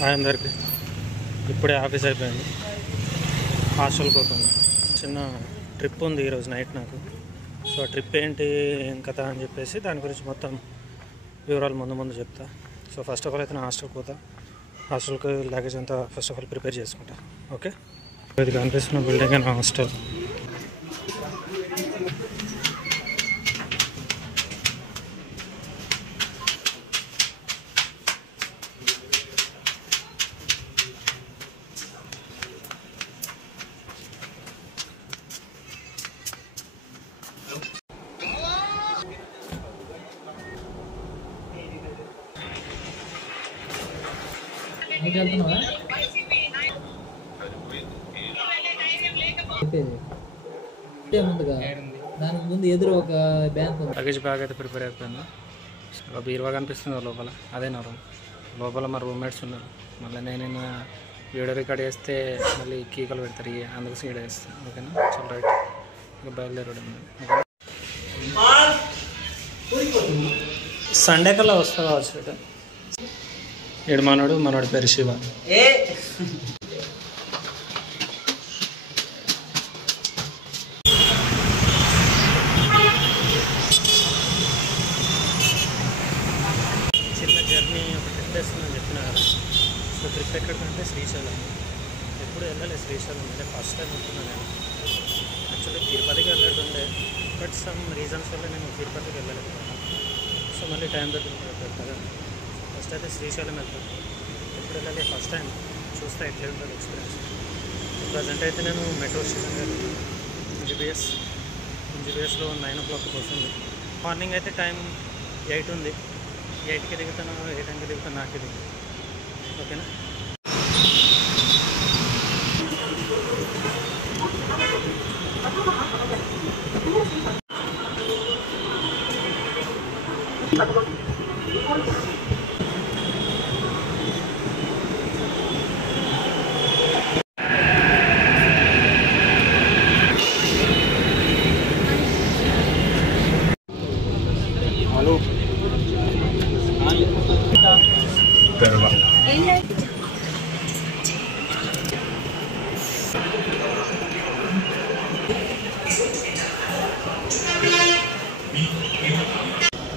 Hi అందరికీ. ఇప్పుడే office అయిపోయింది, హాస్టల్కి పోతుంది. చిన్న ట్రిప్ ఉంది ఈరోజు నైట్ నాకు. సో ఆ ట్రిప్ ఏంటి ఏం కథ అని చెప్పేసి దాని గురించి మొత్తం వివరాలు ముందు చెప్తా. సో ఫస్ట్ ఆఫ్ ఆల్ అయితే నా హాస్టల్కి పోతా. హాస్టల్కి లగేజ్ అంతా ఫస్ట్ ఆఫ్ ఆల్ ప్రిపేర్ చేసుకుంటా. ఓకే, ఇది కనిపిస్తున్న బిల్డింగ్ నా హాస్టల్. ముందుగా దానికి ముందు ఎదురు ఒక బ్యాంక్ ఉంది. లగేజ్ బ్యాగ్ అయితే ప్రిపేర్ అయిపోయింది. ఒక బీరువా కనిపిస్తుంది లోపల, అదే నా రూమ్. లోపల మా రూమ్మేట్స్ ఉన్నారు. మళ్ళీ నేను వీడియో రికార్డ్ చేస్తే మళ్ళీ కీకలు పెడతారు, అందుకు సీడ్ చేస్తాను. ఓకేనా, చాలా రైట్. ఇక బయలుదేరడం సండే కల్లా వస్తా కావచ్చు. ఏడు మనోడి పేరు శివ. చిన్న జర్నీ ఒక ట్రిప్ వేస్తుందని చెప్పిన కదా. సో ట్రిప్ ఎక్కడికంటే శ్రీశైలం. ఎప్పుడు వెళ్ళలేదు శ్రీశైలం, అంటే ఫస్ట్ టైం ఉంటున్నాను నేను. యాక్చువల్లీ తిరుపతికి వెళ్ళాలంటే బట్ సమ్ రీజన్స్ వల్ల నేను తిరుపతికి వెళ్ళలేదు. సో మళ్ళీ టైం దొరికింది కదా. ఫస్ట్ అయితే శ్రీశైలం వెళ్తాను. ఎప్పుడు వెళ్ళాలి, ఫస్ట్ టైం. చూస్తే ఎట్లా ఉంటుంది ఎక్స్పీరియన్స్. ప్రజెంట్ అయితే నేను మెట్రో స్టేషన్కి వెళ్తాను. ఎంజీబీఎస్లో 9 o'clock వస్తుంది. మార్నింగ్ అయితే టైం 8 ఉంది. 8కి దిగుతాను, 8కి దిగుతాను, నాకు దిగుతాను. ఓకేనా.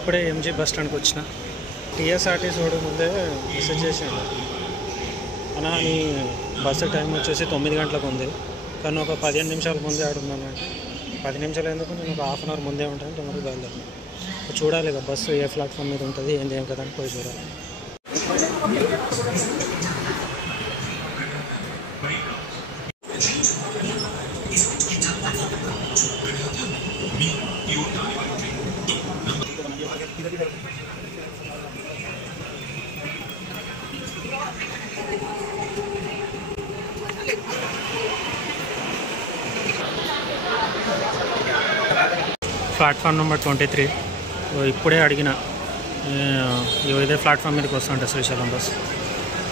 ఇప్పుడే ఎంజీ బస్ స్టాండ్కి వచ్చిన. టీఎస్ఆర్టీసీ వాడు ముందే మెసేజ్ చేసాడు అన్నా, నీ బస్సు టైం వచ్చేసి 9 గంటలకు ఉంది, కానీ ఒక 15 నిమిషాల ముందే ఆడున్నాను. 10 నిమిషాలు ఎందుకు, నేను ఒక హాఫ్ అన్ అవర్ ముందే ఉంటాను. తొందరగా బయలుదేరాను. చూడాలి ఇక బస్సు ఏ ప్లాట్ఫామ్ మీద ఉంటుంది, ఏంది ఏం కదా అని పోయి చూడాలి. Platform number 23. ఇప్పుడే అడిగిన, ఇదే ప్లాట్ఫామ్ మీదకి వస్తుంట శ్రీశైలం బస్.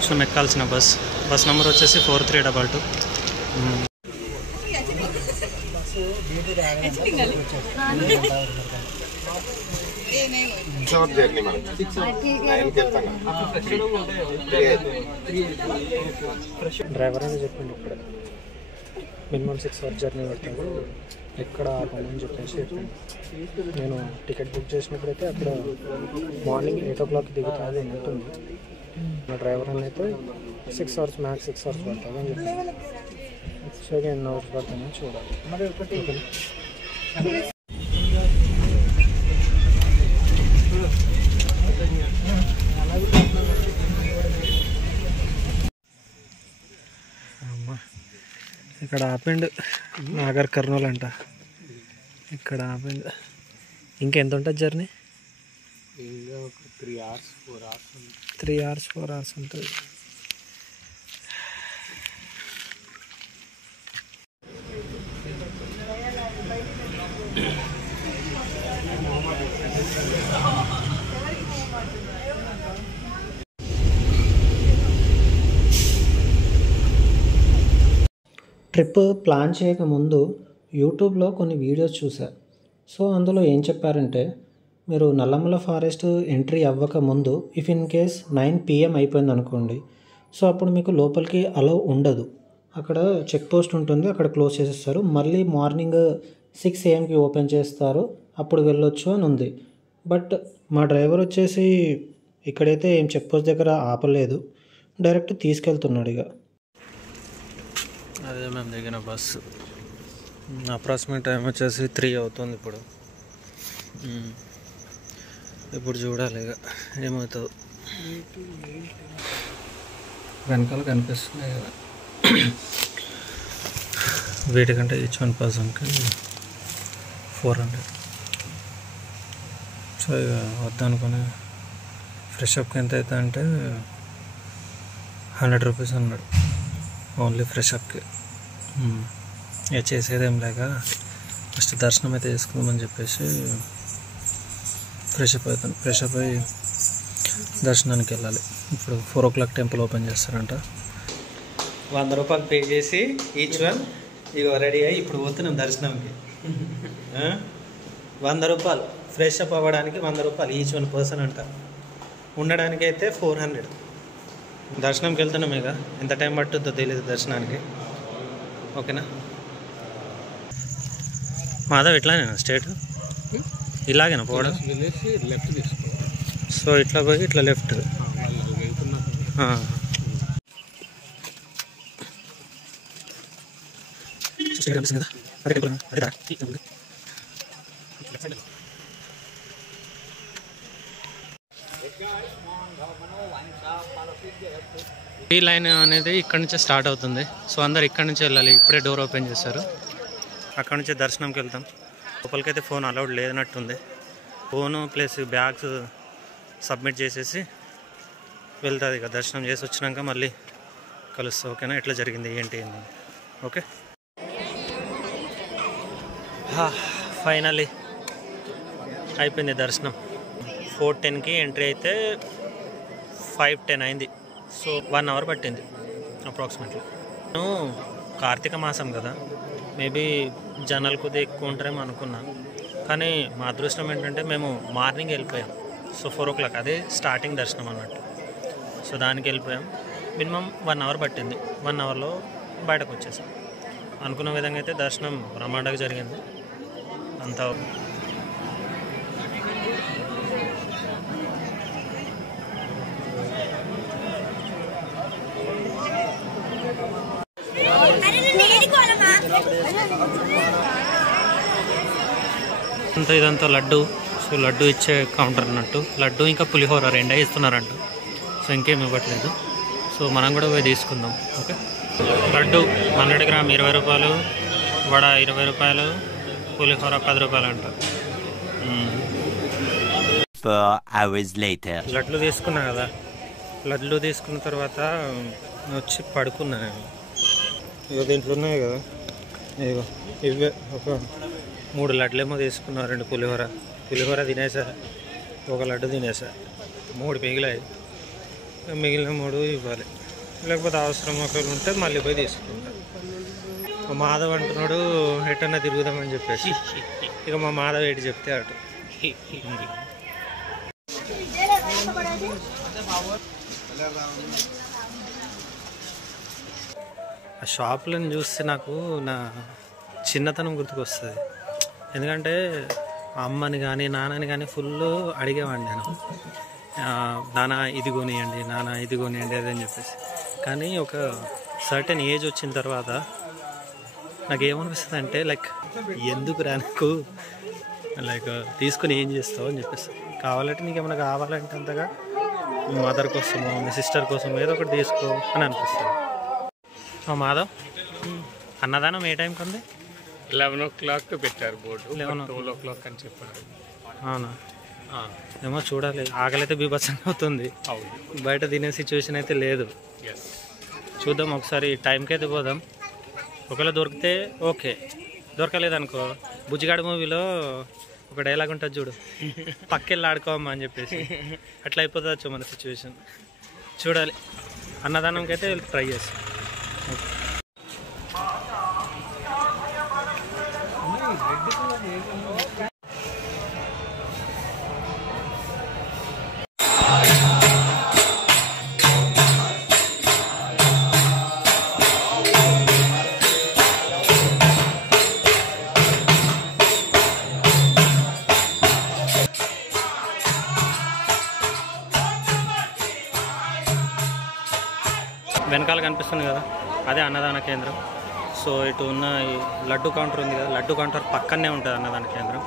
సో ఎక్కాల్సిన బస్ నెంబర్ వచ్చేసి 4322. డ్రైవర్ అని చెప్పింది ఇప్పుడే మినిమం 6 hours జర్నీ పడతాడు, ఎక్కడ ఆపమని చెప్పేసి చెప్పింది. నేను టికెట్ బుక్ చేసినప్పుడైతే అక్కడ మార్నింగ్ 8 o'clock దిగుతుంది ఉంటుంది. మా డ్రైవర్ అని అయితే 6 hours మ్యాక్స్ 6 hours పడుతుంది అని చెప్పింది. సో ఎన్ని అవర్స్ పడుతుందని చూడాలి. ఇక్కడ ఆపిండు నాగర్ కర్నూలు అంట. ఇక్కడ ఆపిండు. ఇంకెంత ఉంటుంది జర్నీ? 3 hours 4 hours ఉంటుంది. ట్రిప్ ప్లాన్ చేయకముందు యూట్యూబ్లో కొన్ని వీడియోస్ చూసా. సో అందులో ఏం చెప్పారంటే, మీరు నల్లమల ఫారెస్ట్ ఎంట్రీ అవ్వక ముందు ఇఫ్ ఇన్ కేస్ 9 PM అయిపోయింది అనుకోండి, సో అప్పుడు మీకు లోపలికి అలో ఉండదు. అక్కడ చెక్ పోస్ట్ ఉంటుంది, అక్కడ క్లోజ్ చేసేస్తారు. మళ్ళీ మార్నింగ్ 6 AM ఓపెన్ చేస్తారు, అప్పుడు వెళ్ళొచ్చు అని ఉంది. బట్ మా డ్రైవర్ వచ్చేసి ఇక్కడైతే ఏం చెక్ పోస్ట్ దగ్గర ఆపలేదు, డైరెక్ట్ తీసుకెళ్తున్నాడు. ఇక అదే మేము దిగిన బస్సు. అప్రాక్సిమేట్ టైం వచ్చేసి 3 అవుతుంది ఇప్పుడు. ఇప్పుడు చూడాలి ఇక ఏమవుతుందో. వెనకాల కనిపిస్తున్నాయి కదా, వీటికంటే ఈచ్ 1 పర్సన్కి 400. సో ఇక వద్దనుకుని ఫ్రెష్ అప్కి ఎంత అవుతుంది అంటే 100 రూపీస్ అన్నాడు ఓన్లీ ఫ్రెష్ అప్కి. ఇక చేసేదేం లేక ఫస్ట్ దర్శనం అయితే చేసుకుందామని చెప్పేసి ఫ్రెష్ అప్ అయ్యి దర్శనానికి వెళ్ళాలి. ఇప్పుడు 4 o'clock టెంపుల్ ఓపెన్ చేస్తారంట. 100 రూపాయలు పే చేసి ఈచ్ 1 ఇక రెడీ అయ్యి ఇప్పుడు పోతున్నాం దర్శనంకి. 100 రూపాయలు ఫ్రెష్ అప్ అవ్వడానికి, 100 రూపాయలు ఈచ్ 1 పర్సన్ అంట. ఉండడానికి అయితే 400. దర్శనంకి వెళ్తున్నాం. ఇక ఎంత టైం పట్టుద్దో తెలియదు దర్శనానికి. ఓకేనా మాధవ్? ఇట్లానేనా స్ట్రేట్ ఇలాగేనా పోవడం? లెఫ్ట్ తీసుకో. సో ఇట్లా పోయి ఇట్లా లెఫ్ట్. ఈ లైన్ అనేది ఇక్కడ నుంచే స్టార్ట్ అవుతుంది. సో అందరు ఇక్కడ నుంచి వెళ్ళాలి. ఇప్పుడే డోర్ ఓపెన్ చేశారు. అక్కడ నుంచే దర్శనంకి వెళ్తాం. లోపలికైతే ఫోన్ అలౌడ్ లేనట్టుంది. ఫోను ప్లస్ బ్యాగ్స్ సబ్మిట్ చేసేసి వెళ్తుంది. ఇక దర్శనం చేసి వచ్చినాక మళ్ళీ కలుస్తా. ఓకేనా? ఎట్లా జరిగింది ఏంటి అని. ఓకే ఫైనల్లీ అయిపోయింది దర్శనం. 4:10కి ఎంట్రీ అయితే 5:10 అయింది. సో 1 hour పట్టింది అప్రాక్సిమేట్లీ. నేను కార్తీక మాసం కదా, మేబీ జనాలు కొద్దిగా ఎక్కువ ఉంటారేమో అనుకున్నా. కానీ మా అదృష్టం ఏంటంటే మేము మార్నింగ్ వెళ్ళిపోయాం. సో 4 o'clock అదే స్టార్టింగ్ దర్శనం అన్నట్టు. సో దానికి వెళ్ళిపోయాం. మినిమం 1 hour పట్టింది. 1 hourలో బయటకు వచ్చేసాం. అనుకున్న విధంగా అయితే దర్శనం బ్రహ్మాండంగా జరిగింది. అంతా ఇదంతా లడ్డు. సో లడ్డు ఇచ్చే కౌంటర్ అన్నట్టు. లడ్డు ఇంకా పులిహోర 2 ఇస్తున్నారంట. సో ఇంకేం ఇవ్వట్లేదు. సో మనం కూడా పోయి తీసుకుందాం. ఓకే లడ్డు 100 గ్రామ్ 20 రూపాయలు, వడ 20 రూపాయలు, పులిహోర 10 రూపాయలు అంట. లడ్లు తీసుకున్నా కదా, లడ్లు తీసుకున్న తర్వాత వచ్చి పడుకున్నా నేను. ఇక దీంట్లో ఉన్నాయి కదా, ఇగో ఇవే ఒక 3 లడ్లేమో తీసుకున్నా, 2 పులిహోర తినేసా, 1 లడ్డు తినేసా, 3 మిగిలాయి. మిగిలిన 3 ఇవ్వాలి. లేకపోతే అవసరం ఒకవేళ ఉంటే మళ్ళీ పోయి తీసుకుంటా. మా మాధవ్ అంటున్నాడు ఎటన్నా తిరుగుదామని చెప్పేసి. ఇక మా మాధవ్ ఎటు చెప్తే అటు. ఆ షాపులను చూస్తే నాకు నా చిన్నతనం గుర్తుకొస్తుంది. ఎందుకంటే అమ్మని కానీ నాన్నని కానీ ఫుల్ అడిగేవాడిని నేను. నాన్న ఇది కొనియండి, నాన్న ఇది కొనియండి అదని చెప్పేసి. కానీ ఒక సర్టెన్ ఏజ్ వచ్చిన తర్వాత నాకు ఏమనిపిస్తుంది అంటే లైక్ ఎందుకు నాకు లైక్ తీసుకుని ఏం చేస్తావు అని చెప్పేసి. కావాలంటే నీకు ఏమైనా కావాలంటే అంతగా మీ మదర్ కోసమో మీ సిస్టర్ కోసమో ఏదో ఒకటి తీసుకో అని అనిపిస్తుంది. మాధవ్ అన్నదానం ఏ టైంకి ఉంది? 11 o'clock పెట్టారు బోర్డు. 12 o'clock అని చెప్పారు. అవునా? ఏమో చూడాలి. ఆకలి అయితే బీభత్సంగా అవుతుంది. బయట తినే సిచ్యువేషన్ అయితే లేదు. చూద్దాం ఒకసారి టైంకి అయితే పోదాం. ఒకవేళ దొరికితే ఓకే, దొరకలేదనుకో బుజ్జిగాడు మూవీలో ఒక డైలాగ్ ఉంటుంది చూడు, పక్కెళ్ళి ఆడుకోమా అని చెప్పేసి. అట్లా అయిపోతుంది మన సిచ్యువేషన్. చూడాలి. అన్నదానంకి అయితే ట్రై చేస్తాం. వెనకాల కనిపిస్తుంది కదా, అదే అన్నదాన కేంద్రం. సో ఇటు ఉన్న ఈ లడ్డు కౌంటర్ ఉంది కదా, లడ్డు కౌంటర్ పక్కనే ఉంటుంది అన్నదాన కేంద్రం.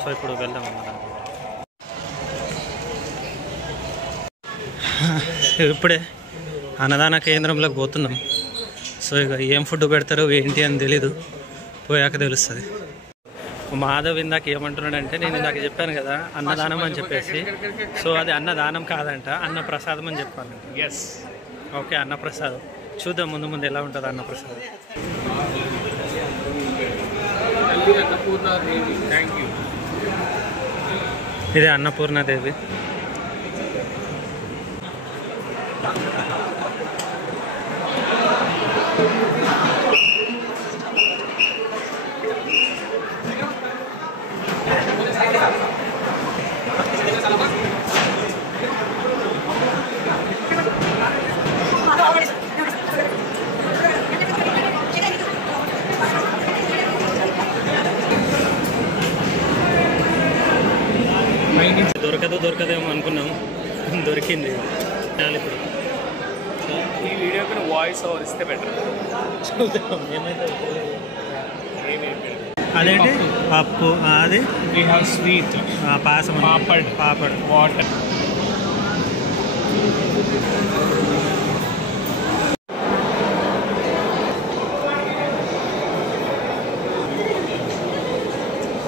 సో ఇప్పుడు వెళ్దాం అన్నదాన కేంద్రం. ఇప్పుడే అన్నదాన కేంద్రంలోకి పోతున్నాం. సో ఇక ఏం ఫుడ్ పెడతారో ఏంటి అని తెలీదు, పోయాక తెలుస్తుంది. మాధవ్ ఇందాక ఏమంటున్నాడంటే, నేను ఇందాక చెప్పాను కదా అన్నదానం అని చెప్పేసి, సో అది అన్నదానం కాదంట, అన్నప్రసాదం అని చెప్పాను. ఎస్, ఓకే, అన్నప్రసాదం చూద్దాం ముందు ముందు ఎలా ఉంటుంది అన్నప్రసాదం. Annapurna Devi, thank you. ఇదే అన్నపూర్ణాదేవి. దొరకదేమో అనుకున్నాము, దొరికింది. ఇప్పుడు ఈ వీడియోకి వాయిస్ ఓవర్ ఇస్తే బెటర్. చూద్దాం ఏమైతే. అదేంటి పప్పు, అది we have sweet, payasam, papad, water.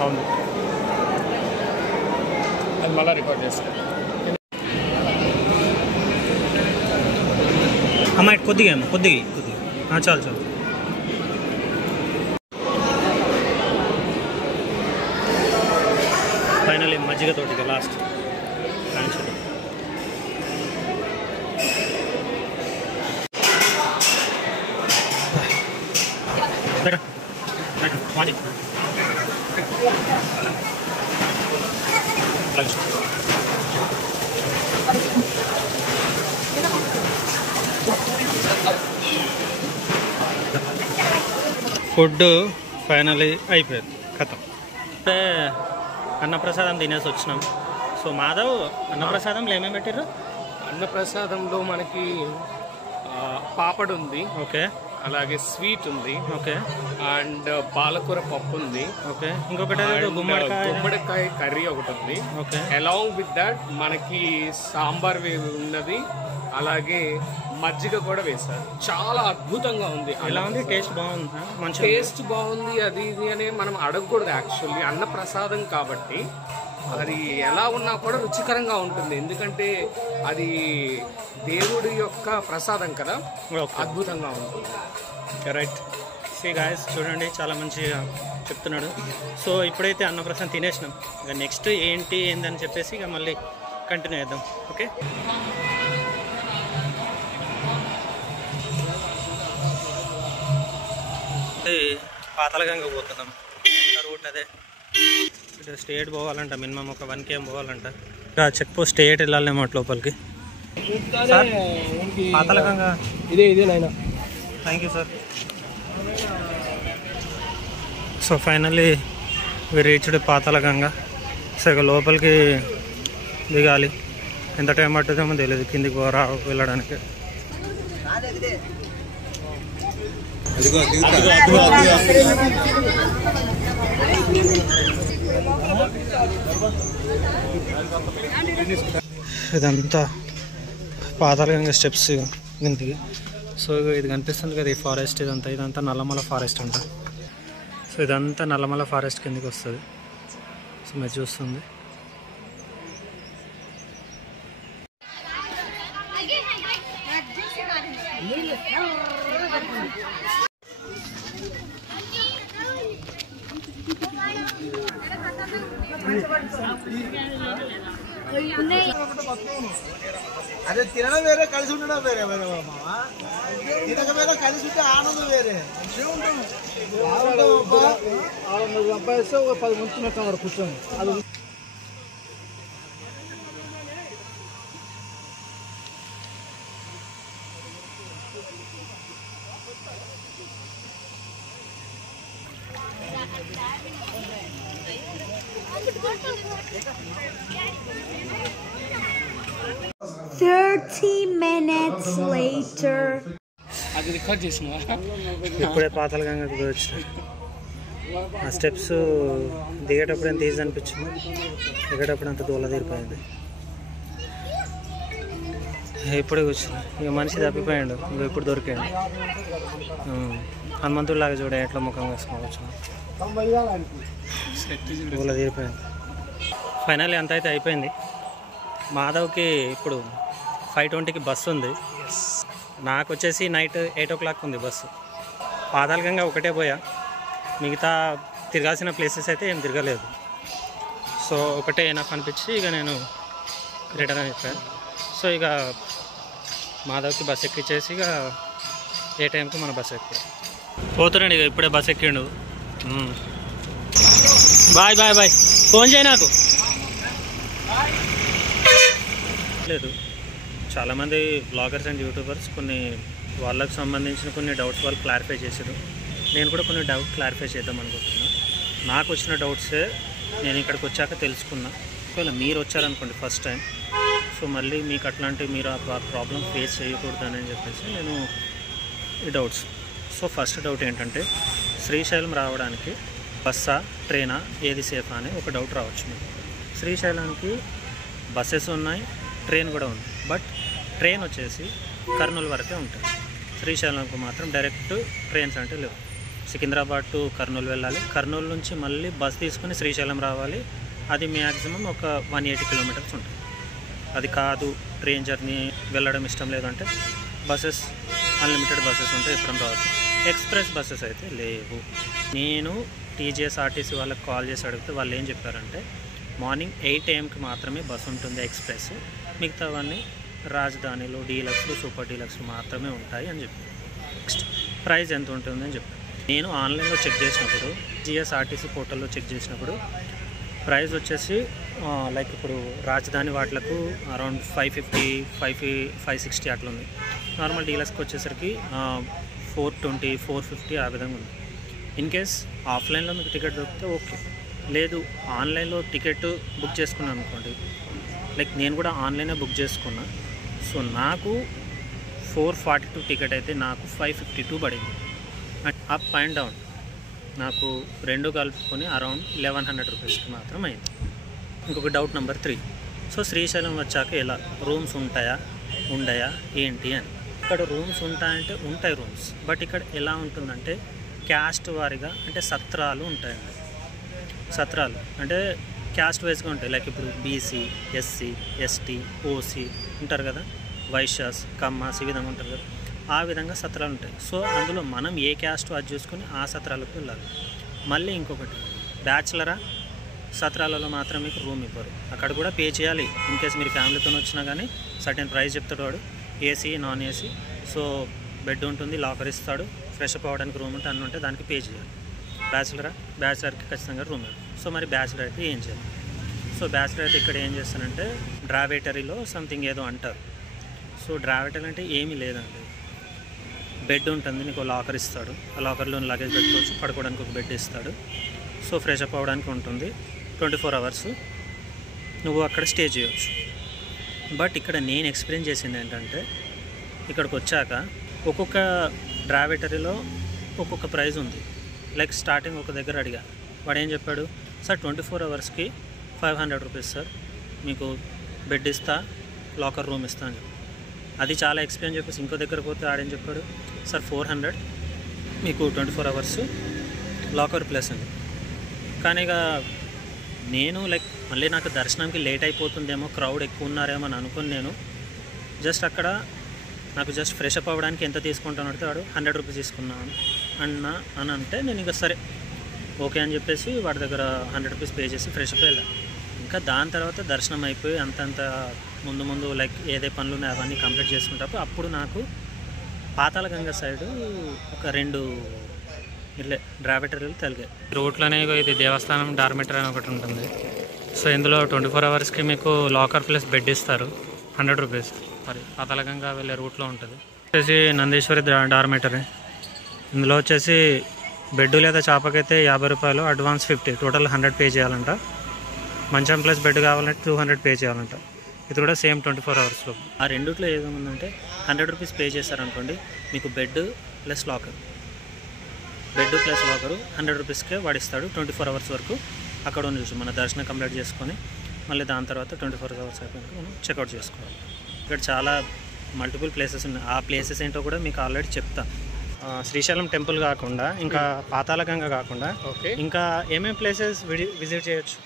అవును, అది మళ్ళీ రికార్డ్ చేస్తాను. అమ్మ ఇటు కొద్దిగా చాలు చాలు. ఫైనల్లీ మజ్జిగతోటి లాస్ట్ కాంచెలు. ఫుడ్ ఫైనలీ అయిపోయింది, కథం. అంటే అన్నప్రసాదం తినేసి వచ్చినాం. సో మాధవ్, అన్నప్రసాదంలో ఏమేమి పెట్టారు? అన్నప్రసాదంలో మనకి పాపడ్ ఉంది, ఓకే, అలాగే స్వీట్ ఉంది, ఓకే, అండ్ పాలకూర పప్పు ఉంది, ఓకే, ఇంకొకటి గుమ్మడికాయ కర్రీ ఒకటి ఉంది. ఓకే, అలాంగ్ విత్ దట్ మనకి సాంబార్ ఉన్నది, అలాగే మజ్జిగ కూడా వేశారు. చాలా అద్భుతంగా ఉంది. ఎలా ఉంది? టేస్ట్ బాగుంది, మంచి టేస్ట్ బాగుంది. అది ఇది అని మనం అడగకూడదు యాక్చువల్లీ, అన్న ప్రసాదం కాబట్టి అది ఎలా ఉన్నా కూడా రుచికరంగా ఉంటుంది. ఎందుకంటే అది దేవుడి యొక్క ప్రసాదం కదా, అద్భుతంగా ఉంటుంది. రైట్. సీ గాయస్, చూడండి చాలా మంచిగా చెప్తున్నాడు. సో ఇప్పుడైతే అన్నప్రసాదం తినేసినాం, ఇక నెక్స్ట్ ఏందని చెప్పేసి ఇక మళ్ళీ కంటిన్యూ చేద్దాం. ఓకే, పాతాళగంగ పోతున్నాం. రూట్ అదే, ఇటు స్టేట్ పోవాలంట, మినిమం ఒక 1 km పోవాలంట. ఇంకా చెక్ పోస్ట్ స్టేట్ వెళ్ళాలేమో లోపలికి. పాతాళగంగ ఇదే నాయన. Thank you sir. So finally we reached Patalaganga. So ఇక లోపలికి దిగాలి. ఎంత టైం పట్టుదేమో తెలియదు కిందికి వెళ్ళడానికి. ఇదంతా పాతాళగంగ స్టెప్స్ కిందికి. సో ఇది కనిపిస్తుంది కదా, ఈ ఫారెస్ట్ ఇదంతా నల్లమల ఫారెస్ట్ అంట. సో ఇదంతా నల్లమల ఫారెస్ట్ కిందికి వస్తుంది. సో మీరు చూస్తుంది. అదే తినడం వేరే, కలిసి ఉండడం వేరే. తినక వేరే, కలిసి ఉంటే ఆనందం వేరే. సంపాదిస్తే ఒక 10 మంది కూర్చొని అది. "30 minutes later." అది రికార్డ్ చేసినా ఇప్పుడే పాతాళగంగకు పోయి వచ్చిన. ఆ స్టెప్స్ దిగేటప్పుడు ఎంత ఈజీ అనిపించింది, దిగేటప్పుడు అంత దూల తీరిపోయింది. ఇప్పుడే కూర్చున్నా. ఇక మనిషి తప్పిపోయాడు, ఇంక ఇప్పుడు దొరికాడు. హనుమంతుడిలాగా చూడ ఎట్లా ముఖం వేసుకోవచ్చు, దూల తీరిపోయింది. ఫైనల్లీ అంత అయితే అయిపోయింది. మాధవ్కి ఇప్పుడు 5:20కి బస్సు ఉంది, నాకు వచ్చేసి నైట్ 8 o'clock ఉంది బస్సు. పాతాళగంగ ఒకటే పోయా, మిగతా తిరగాల్సిన ప్లేసెస్ అయితే ఏం తిరగలేదు. సో ఒకటే ఎనఫ్ అనిపించి ఇక నేను రిటర్న్ అయిపోయాను. సో ఇక మాధవ్కి బస్ ఎక్కిచ్చేసి ఇక ఏ టైంకి మన బస్ ఎక్కి పోతున్నాడు. ఇక ఇప్పుడే బస్ ఎక్కిండు. బాయ్ బాయ్ బాయ్, ఫోన్ చేయి నాకు. లేదు, చాలామంది బ్లాగర్స్ అండ్ యూట్యూబర్స్ కొన్ని వాళ్ళకు సంబంధించిన కొన్ని డౌట్స్ వాళ్ళు క్లారిఫై చేశారు. నేను కూడా కొన్ని డౌట్ క్లారిఫై చేద్దాం అనుకుంటున్నా. నాకు వచ్చిన డౌట్సే నేను ఇక్కడికి వచ్చాక తెలుసుకున్నా. ఒకవేళ మీరు వచ్చారనుకోండి ఫస్ట్ టైం, సో మళ్ళీ మీకు అట్లాంటి మీరు ఆ ప్రాబ్లం ఫేస్ చేయకూడదని చెప్పేసి నేను ఈ డౌట్స్. సో ఫస్ట్ డౌట్ ఏంటంటే, శ్రీశైలం రావడానికి బస్సా ట్రైనా ఏది సేఫా అని ఒక డౌట్ రావచ్చు మీకు. శ్రీశైలానికి బస్సెస్ ఉన్నాయి, ట్రైన్ కూడా ఉంది. బట్ ట్రైన్ వచ్చేసి కర్నూలు వరకే ఉంటుంది. శ్రీశైలంకు మాత్రం డైరెక్ట్ ట్రైన్స్ అంటే లేవు. సికింద్రాబాద్ టు కర్నూలు వెళ్ళాలి, కర్నూలు నుంచి మళ్ళీ బస్ తీసుకుని శ్రీశైలం రావాలి. అది మ్యాక్సిమం ఒక 180 kilometers ఉంటుంది. అది కాదు, ట్రైన్ జర్నీ వెళ్ళడం ఇష్టం లేదంటే బస్సెస్ అన్లిమిటెడ్ బస్సెస్ ఉంటాయి, ఎప్పుడైనా రావచ్చు. ఎక్స్ప్రెస్ బస్సెస్ అయితే లేవు. నేను టీజీఎస్ఆర్టీసీ వాళ్ళకి కాల్ చేసి అడిగితే వాళ్ళు ఏం చెప్పారంటే, మార్నింగ్ 8 AM మాత్రమే బస్సు ఉంటుంది ఎక్స్ప్రెస్, మిగతావన్నీ రాజధానిలో డీలక్స్లు సూపర్ డీలక్స్లు మాత్రమే ఉంటాయి అని చెప్పి. నెక్స్ట్ ప్రైస్ ఎంత ఉంటుంది అని చెప్పి నేను ఆన్లైన్లో చెక్ చేసినప్పుడు, జిఎస్ఆర్టీసీ పోర్టల్లో చెక్ చేసినప్పుడు ప్రైస్ వచ్చేసి లైక్ ఇప్పుడు రాజధాని వాటిలకు అరౌండ్ 550, 560 అట్లా ఉంది. నార్మల్ డీలక్స్కి వచ్చేసరికి 420, 450 ఆ విధంగా ఉంది. ఇన్ కేస్ ఆఫ్లైన్లో మీకు టికెట్ దొరికితే ఓకే, లేదు ఆన్లైన్లో టికెట్ బుక్ చేసుకున్నాను అనుకోండి, లైక్ నేను కూడా ఆన్లైనే బుక్ చేసుకున్నా. సో నాకు 442 టికెట్ అయితే నాకు 552 పడింది. అండ్ అప్ అండ్ డౌన్ నాకు రెండు కలుపుకొని అరౌండ్ 1100 రూపీస్కి మాత్రం అయింది. ఇంకొక డౌట్ నెంబర్ 3, సో శ్రీశైలం వచ్చాక ఎలా రూమ్స్ ఉంటాయా ఉండయా ఏంటి అని. ఇక్కడ రూమ్స్ ఉంటాయంటే ఉంటాయి రూమ్స్, బట్ ఇక్కడ ఎలా ఉంటుందంటే క్యాస్ట్ వారీగా అంటే సత్రాలు ఉంటాయండి. సత్రాలు అంటే క్యాస్ట్ వైజ్గా ఉంటాయి. లైక్ ఇప్పుడు బీసీ, ఎస్సీ, ఎస్టీ, ఓసీ ఉంటారు కదా, వైశ్యాస్, కమ్మాస్ ఈ విధంగా ఉంటారు కదా, ఆ విధంగా సత్రాలు ఉంటాయి. సో అందులో మనం ఏ క్యాస్ట్ అది చూసుకొని ఆ సత్రాలకు వెళ్ళాలి. మళ్ళీ ఇంకొకటి, బ్యాచులరా సత్రాలలో మాత్రం మీకు రూమ్ ఇవ్వరు, అక్కడ కూడా పే చేయాలి. ఇన్ కేస్ మీరు ఫ్యామిలీతో వచ్చినా కానీ సర్టెన్ ప్రైస్ చెప్తాడు వాడు, AC non AC. So bed ఉంటుంది, లాకర్ ఇస్తాడు, ఫ్రెష్ అప్ అవ్వడానికి రూమ్ ఉంటే అన్నీ ఉంటే దానికి పే చేయాలి. బ్యాచులర్కి ఖచ్చితంగా రూమ్ ఇవ్వరు. సో మరి బ్యాచులర్ అయితే ఏం చేయాలి? సో బ్యాచులర్ అయితే ఇక్కడ ఏం చేస్తానంటే డ్రావేటరీలో సంథింగ్ ఏదో అంటారు. సో డ్రావేటరీ అంటే ఏమీ లేదండి, బెడ్ ఉంటుంది, నీకు లాకర్ ఇస్తాడు, ఆ లాకర్లో లగేజ్ పెట్టుకోవచ్చు, పడుకోవడానికి ఒక బెడ్ ఇస్తాడు. సో ఫ్రెష్ అప్ అవ్వడానికి ఉంటుంది, 24 hours నువ్వు అక్కడ స్టే చేయవచ్చు. బట్ ఇక్కడ నేను ఎక్స్పీరియన్స్ చేసింది ఏంటంటే, ఇక్కడికి వచ్చాక ఒక్కొక్క డ్రావేటరీలో ఒక్కొక్క ప్రైస్ ఉంది. లైక్ స్టార్టింగ్ ఒక దగ్గర అడిగా, వాడు ఏం చెప్పాడు, సార్ 24 hours 500 రూపీస్ సార్, మీకు బెడ్ ఇస్తా, లాకర్ రూమ్ ఇస్తా అని చెప్పి. అది చాలా ఎక్స్పీరియన్స్ చెప్పేసి ఇంకో దగ్గర పోతే ఆడేం చెప్పాడు, సార్ 400 మీకు 24 hours లాకర్ ప్లస్ అని. కానీ ఇక నేను లైక్ మళ్ళీ నాకు దర్శనంకి లేట్ అయిపోతుందేమో, క్రౌడ్ ఎక్కువ ఉన్నారేమో అని అనుకుని నేను జస్ట్ అక్కడ నాకు జస్ట్ ఫ్రెష్ అప్ అవ్వడానికి ఎంత తీసుకుంటాను అంటే వాడు 100 రూపీస్ తీసుకున్నాను అని అంటే నేను ఇంకా సరే ఓకే అని చెప్పేసి వాడి దగ్గర 100 రూపీస్ పే చేసి ఫ్రెష్ అప్ వెళ్ళాను. ఇంకా దాని తర్వాత దర్శనం అయిపోయి అంతంత ముందు లైక్ ఏదే పనులు ఉన్నాయో అవన్నీ కంప్లీట్ చేసుకుంటప్పుడు అప్పుడు నాకు పాతాళగంగ సైడు ఒక 2 ఇట్లే డ్రావేటరీలు తలిగాయి. రోడ్లోనే ఇది దేవస్థానం డార్మెటరీ అని ఒకటి ఉంటుంది. సో ఇందులో 24 hours మీకు లాకర్ ప్లస్ బెడ్ ఇస్తారు, 100 రూపీస్. మరి పాతాళగంగ వెళ్ళే రూట్లో ఉంటుంది. వచ్చేసి నందీశ్వరి డార్మెటరీ, ఇందులో వచ్చేసి బెడ్ లేదా చాపకైతే 50 రూపాయలు, అడ్వాన్స్ 50, టోటల్ 100 పే చేయాలంట. మంచం ప్లస్ బెడ్ కావాలంటే 200 పే చేయాలంట. ఇది కూడా సేమ్ 24 అవర్స్లో. ఆ రెండిట్లో ఏముందంటే 100 రూపీస్ పే చేశారనుకోండి, మీకు బెడ్ ప్లస్ లాకరు 100 రూపీస్కే వాడిస్తాడు. 24 అవర్స్ వరకు అక్కడ ఉన్న చూసి మన దర్శనం కంప్లీట్ చేసుకొని మళ్ళీ దాని తర్వాత 24 అవర్స్ అయిపోయాక మనం చెక్అవుట్ చేసుకోవాలి. ఇక్కడ చాలా మల్టిపుల్ ప్లేసెస్ ఉన్నాయి. ఆ ప్లేసెస్ ఏంటో కూడా మీకు ఆల్రెడీ చెప్తా. శ్రీశైలం టెంపుల్ కాకుండా ఇంకా పాతాళగంగ కాకుండా ఇంకా ఏమేమి ప్లేసెస్ విజిట్ చేయొచ్చు?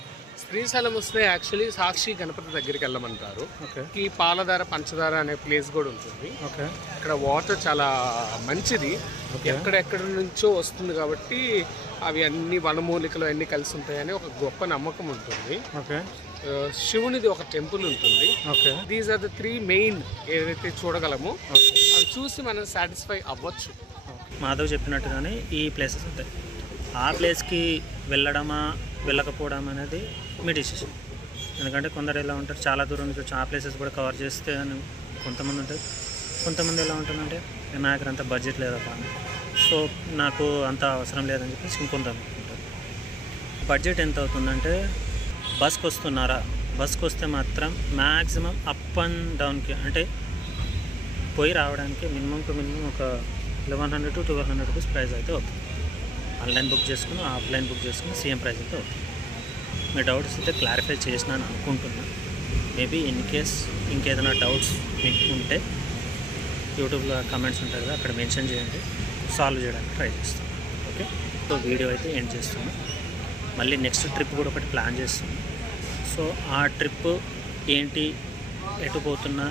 శ్రీశైలం వస్తే యాక్చువల్లీ సాక్షి గణపతి దగ్గరికి వెళ్ళమంటారు. ఈ పాలధార పంచదార అనే ప్లేస్ కూడా ఉంటుంది. ఇక్కడ వాటర్ చాలా మంచిది, ఎక్కడెక్కడ నుంచో వస్తుంది కాబట్టి అవి అన్ని వనమూలికలు అన్ని కలిసి ఉంటాయని ఒక గొప్ప నమ్మకం ఉంటుంది. శివునిది ఒక టెంపుల్ ఉంటుంది. దీస్ ఆర్ ద 3 మెయిన్ ఏదైతే చూడగలమో అవి చూసి మనం సాటిస్ఫై అవ్వచ్చు. మాధవ్ చెప్పినట్టుగానే ఈ ప్లేసెస్ ఉంటాయి. ఆ ప్లేస్కి వెళ్ళడమా వెళ్ళకపోవడం అనేది మీ డిసిషన్. ఎందుకంటే కొందరు ఎలా ఉంటారు, చాలా దూరం నుంచి వచ్చి ఆ ప్లేసెస్ కూడా కవర్ చేస్తే అని కొంతమంది ఉంటారు. కొంతమంది ఎలా ఉంటుందంటే నా దగ్గర అంత బడ్జెట్ లేదప్పా, సో నాకు అంత అవసరం లేదని చెప్పేసి ఇంకొంతమంది ఉంటారు. బడ్జెట్ ఎంత అవుతుందంటే బస్కి వస్తున్నారా, బస్కి వస్తే మాత్రం మ్యాక్సిమం అప్ అండ్ డౌన్కి అంటే పోయి రావడానికి మినిమం టు మినిమం ఒక 1100 to 1200 రూపీస్ ప్రైస్ అయితే అవుతుంది. ఆన్లైన్ బుక్ చేసుకుని ఆఫ్లైన్ బుక్ చేసుకుని సేమ్ ప్రైస్ అయితే అవుతుంది. మీ డౌట్స్ అయితే క్లారిఫై చేసినాను అనుకుంటున్నాను. మేబీ ఇన్ కేస్ ఇంకేదైనా డౌట్స్ మీకు ఉంటే యూట్యూబ్లో కమెంట్స్ ఉంటాయి కదా, అక్కడ మెన్షన్ చేయండి, సాల్వ్ చేయడానికి ట్రై చేస్తాను. ఓకే, సో వీడియో అయితే ఎండ్ చేస్తున్నాను. మళ్ళీ నెక్స్ట్ ట్రిప్ కూడా ఒకటి ప్లాన్ చేస్తున్నాను. సో ఆ ట్రిప్ ఏంటి, ఎటు పోతున్నా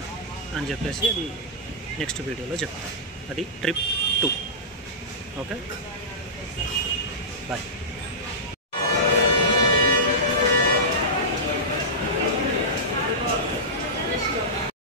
అని చెప్పేసి అది నెక్స్ట్ వీడియోలో చెప్తాను. అది ట్రిప్ 2. Okay, bye.